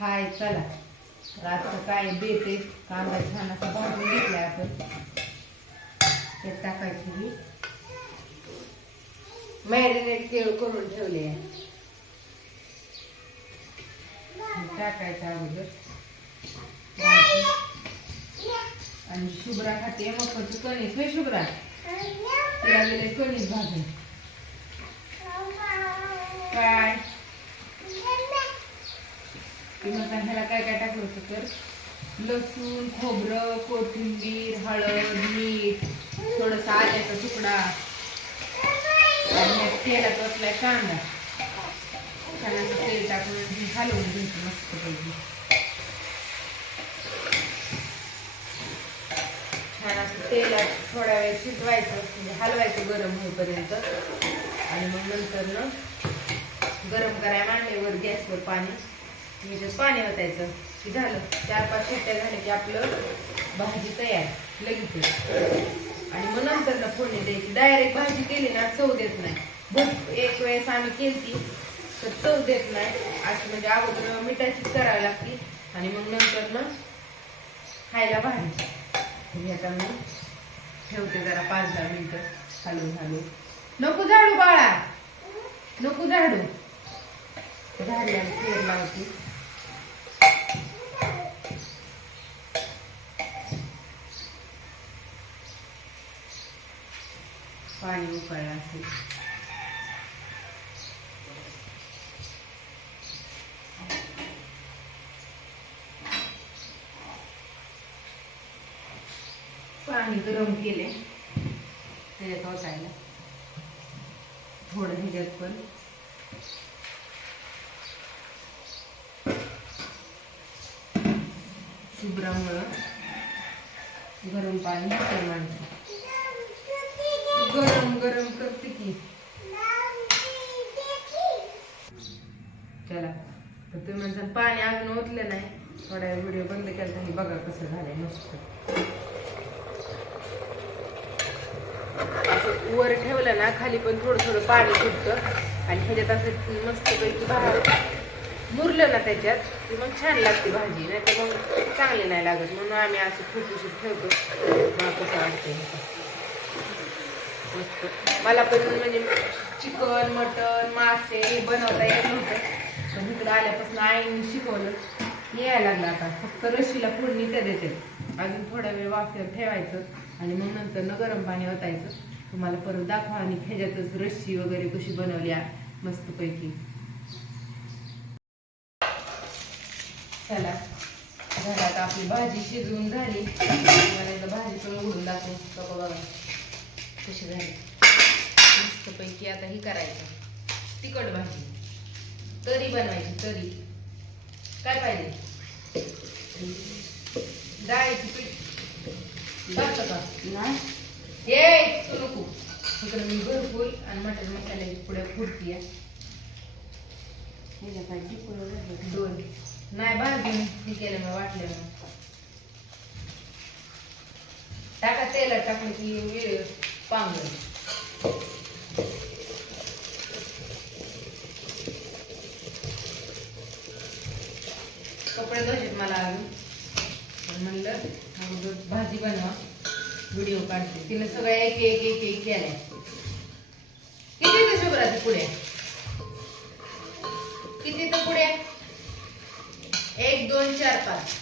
हाय चला. रातचं काय देते? कांदा छान असा भाजून घेतलाय आपण. ते टाकायची ही मॅरिनेट करून ठेवले टाकायचं अगोदर. आणि शुभ्रा खाते. मकरचं कणीस होय शुभ्रा? तिला गेले कणीस भाजून. काय? मग म्हणतात ह्याला काय काय टाकलं होतं तर? लसूण खोबरं कोथिंबीर हळद मीठ थोडंसं आल्याचा तुकडा. आणि ह्यात तेलात कांदा. कांद्याचं तेल टाकून हलवून घ्यायचं मस्त पैकी छान असं तेलात थोडा वेळ शिजवायचं म्हणजे हलवायचं गरम होईपर्यंत. आणि मग नंतर ना गरम करायला मांडल्यावर गॅसवर पाणी ह्याच्यात पाणी ओतायचं की झालं. चार पाच शिट्ट्या झाल्या की आपलं भाजी तयार लगेच आणि मग नंतर ना फोडणी द्यायची. डायरेक्ट भाजी केली ना चव देत नाही. बघ एक वेळेस आम्ही केली तर चव देत नाही. अशी म्हणजे अगोदर मिठाचीच करावी लागते. आणि मग नंतर ना खायला भाजी. हे आता मी ठेवते जरा पाच दहा मिनिटं हलवून हलवून. नको झाडू बाळा. नको झाडू. झाडल्याने फेर लावते पाणी उकळलं असेल. पाणी गरम केले. त्याच्यात ओतायला. थोडं ह्याच्यात पण. शुभ्रामुळं गरम पाणी होते गरम गरम करते की. चला. तर तुम्ही म्हणता पाणी अजून ओतलं नाही. थोडा व्हिडिओ बंद केला हे बघा कसं झालंय मस्त. असं वर ठेवलं ना खाली पण थोडं थोडं पाणी सुटतं. आणि ह्याच्यात असं मस्तपैकी बाहेर मुरलं ना त्याच्यात की मग छान लागते भाजी. नाही तर मग चांगली नाही लागत. म्हणून आम्ही असं फुटूशी ठेवतो. मला कसं वाटतंय मस्त मला पण म्हणजे चिकन मटन मासे हे बनवता येत नव्हतं. पण इकडं आल्यापासून आईने शिकवलं. यायला लागलं आता. फक्त रशीला फोडणी त्या देते. अजून थोडा वेळ वाफेवर ठेवायचं आणि मग नंतर न गरम पाणी ओतायचं. तुम्हाला परत दाखवा आणि ह्याच्यातच रशी वगैरे कशी बनवली मस्त मस्तपैकी. चला. घरात आपली भाजी शिजवून झाली. मला भाजी पण उघडून दाखवू बघा. कशी झाली मस्तपैकी आता ही करायचं. तिखट भाजी. तरी बनवायची तरी. काय पाहिजे? डाळीची पीठ. टाकतं का? ये तू नको. इकडे मी भरपूर आणि मटण मसाल्याची पुढे फुडती आहे? दोन. नाही भाजून हे केलं मी वाटलं मग टाका तेलात टाकलं की वेळ पांगल कपडे धुवायचे मला अजून. म्हणलं अगोदर भाजी बनवा. व्हिडिओ काढते. तिने सगळ्या एक एक एक एक केल्या. किती तर शुभ्राची पुढे? किती तर पुढे? एक दोन चार पाच.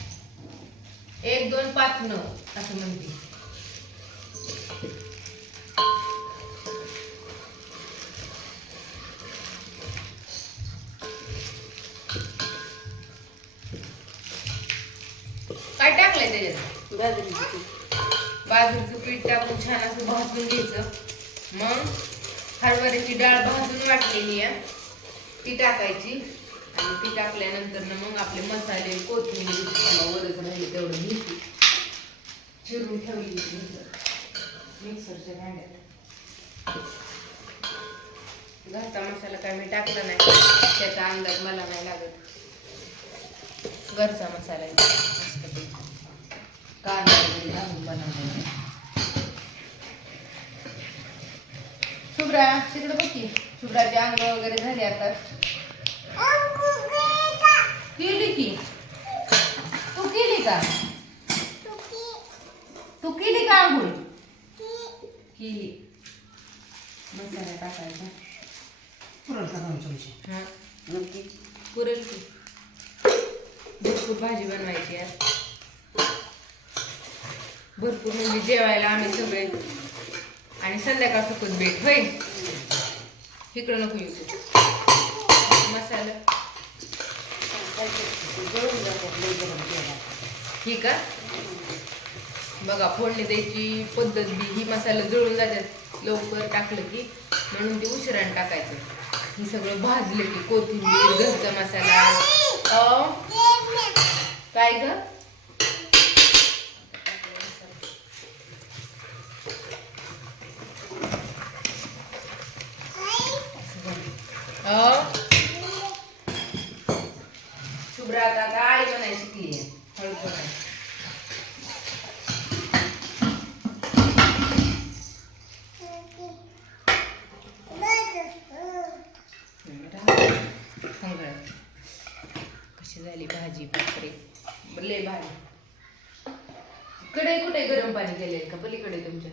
एक दोन पाच नऊ असं म्हणते. बाजरीचं पीठ. बाजरीचं पीठ टाकून छान असं भाजून घ्यायचं. मग हरभऱ्याची डाळ भाजून वाटलेली आहे. ती टाकायची. आणि ती टाकल्यानंतर ना मग आपले मसाले कोथिंबीर वरच राहिले तेवढं घ्यायची चिरून ठेवली मिक्सरच्या भांड्यात. घरचा मसाला काय मी टाकला नाही. त्याचा अंदाज मला नाही लागत. घरचा मसाला कांदा वगैरे शुभ्रा तिकडे बघ की. शुभ्राची अंग वगैरे झाली आता. केली की? तू केली का? तू केली का आंघोळ? केली. मसाला टाकायचा. पुरण का नक्की. पुरण की भरपूर भाजी बनवायची आहे. भरपूर म्हणजे जेवायला आम्ही सगळे. आणि संध्याकाळ सुकत भेट होय? इकडं नको येऊ मसाला. जळून ही का? बघा फोडणी द्यायची पद्धत बी ही मसाला जळून जातात लवकर टाकलं की म्हणून ते उशिराने टाकायचं. ही सगळं भाजलं की कोथिंबीर घरचा मसाला. काय ग अं? शुभ्रा आता आता आई बनायला शिकली हळू बनायला कशी झाली भाजी बापरे लय भारी कडे पाणी केले का पलीकडे तुमच्या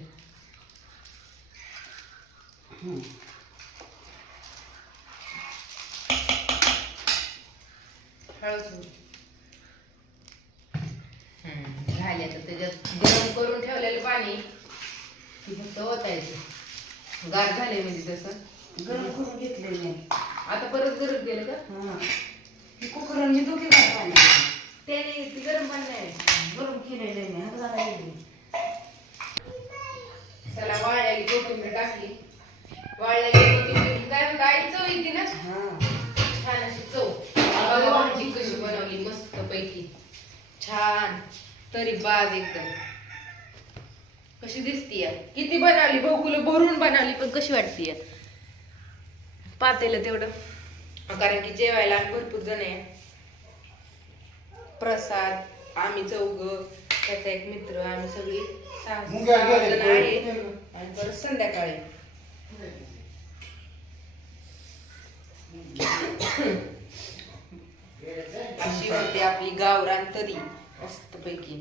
झाले तर त्याच्यात गरम करून ठेवलेलं पाणी. फक्त ओतायचं. गार झाले म्हणजे तसं. गरम करून घेतले मी आता परत गरम केलं का? कुकरांनी दोघे काय पाणी त्याने ती गरम पाणी नाही. गरम केलेले मी हात घालायला त्याला वाळलेली कोथिंबीर टाकली वाळलेली काय आई चव येते ना छान अशी चव बघा भाजी कशी बनवली मस्त पैकी छान तरी बाज एकदम कशी दिसतीय किती बनवली भोकुल भरून बनवली पण कशी वाटतीय पातेलं तेवढं. कारण की जेवायला भरपूर जण आहे प्रसाद आम्ही चौघ त्याचा एक मित्र आम्ही सगळी सहा जण आहे आणि परत संध्याकाळी अशी होती आपली गावरान तरी मस्त पैकी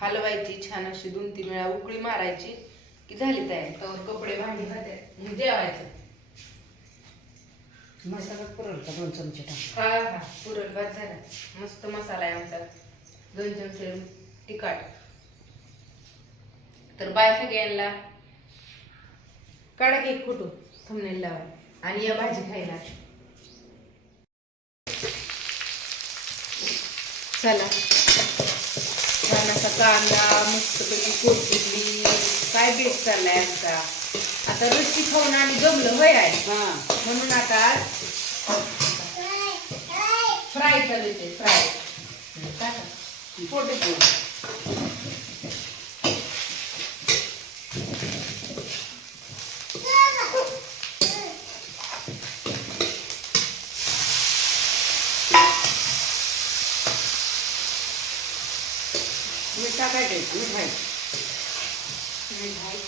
हलवायची छान अशी दोन तीन वेळा उकळी मारायची की झाली तयार? तर कपडे भांडी मग जेवायचं. मसाला पुरवठा दोन चमचे टाक. हा हा पुरण भात झाला. मस्त मसाला आहे आमचा. दोन चमचे तिखट. तर बाय सगळ्यांना. काढा केक फोटो थंबनेल लावा आणि या भाजी खायला. चला. कांदा मस्तपैकी कोथिंबीर काय बेस्ट चाललाय आमचा? आता रस्सी खाऊन आम्ही जमलं होय आहे हा. म्हणून आता फ्राय करायचे फ्राय. पोटे पोट मीठ टाकायचं मीठ आहे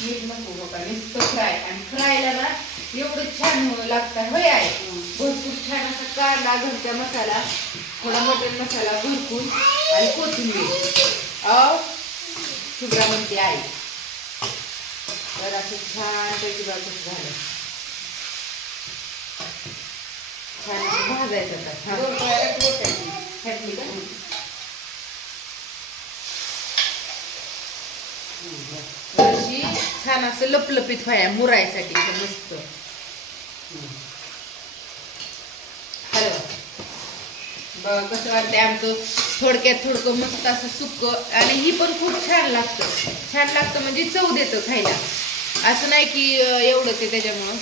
मीठ नको बघा नुसतं फ्राय. आणि फ्रायला ना एवढं छान लागतं होय आहे भरपूर छान असा कांदा घरचा मसाला थोडा मटन मसाला भरपूर आणि कोथिंबीर. अ शुभ्रा म्हणते आई. तर असं छान त्याची बाजू झालं. छान असं भाजायचं आता. दोन का अशी छान असं लपलपीत व्हाया मुरायसाठी तर मस्त कसं वाटतंय आमचं थोडक्यात थोडकं मस्त असं सुक्क आणि ही पण खूप छान लागतं. छान लागतं म्हणजे चव देतं खायला. असं नाही की एवढंच आहे त्याच्यामुळं.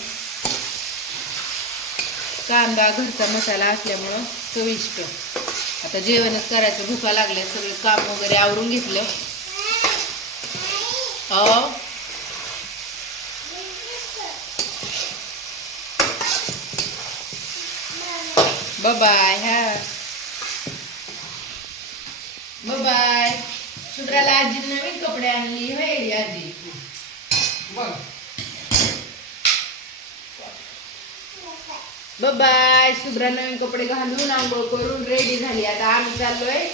कांदा घरचा मसाला असल्यामुळं चविष्ट आता जेवणच करायचं भुका लागल्या सगळं काम वगैरे आवरून घेतलं. हो. बाय हा बाय शुद्राला आजी नवीन कपडे आणली होय आजी? बघ. बाय शुभ्रा नवीन कपडे घालून आंघोळ करून रेडी झाली. आता आम्ही चाललोय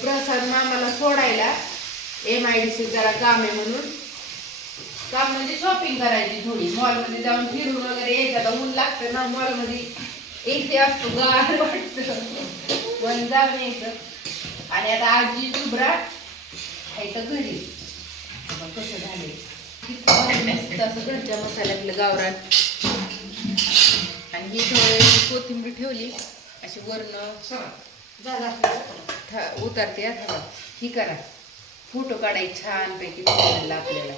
प्रसाद मामाला सोडायला. एम आय डी सी जरा काम आहे म्हणून. काम म्हणजे शॉपिंग करायची थोडी. मॉलमध्ये जाऊन फिरून वगैरे यायचं. ऊन लागतं ना मॉलमध्ये एकटे असतो गार वाटतं. पण जाऊन यायचं. आणि आता आजी शुभ्रा खायचं घरी. कसं झाले किती मस्त असं घरच्या मसाल्यातलं गावरान. आणि ही थोडी कोथिंबीर ठेवली. अशी वरण उतरते आता बघ. ही. करा. फोटो काढायची छानपैकी आपल्याला.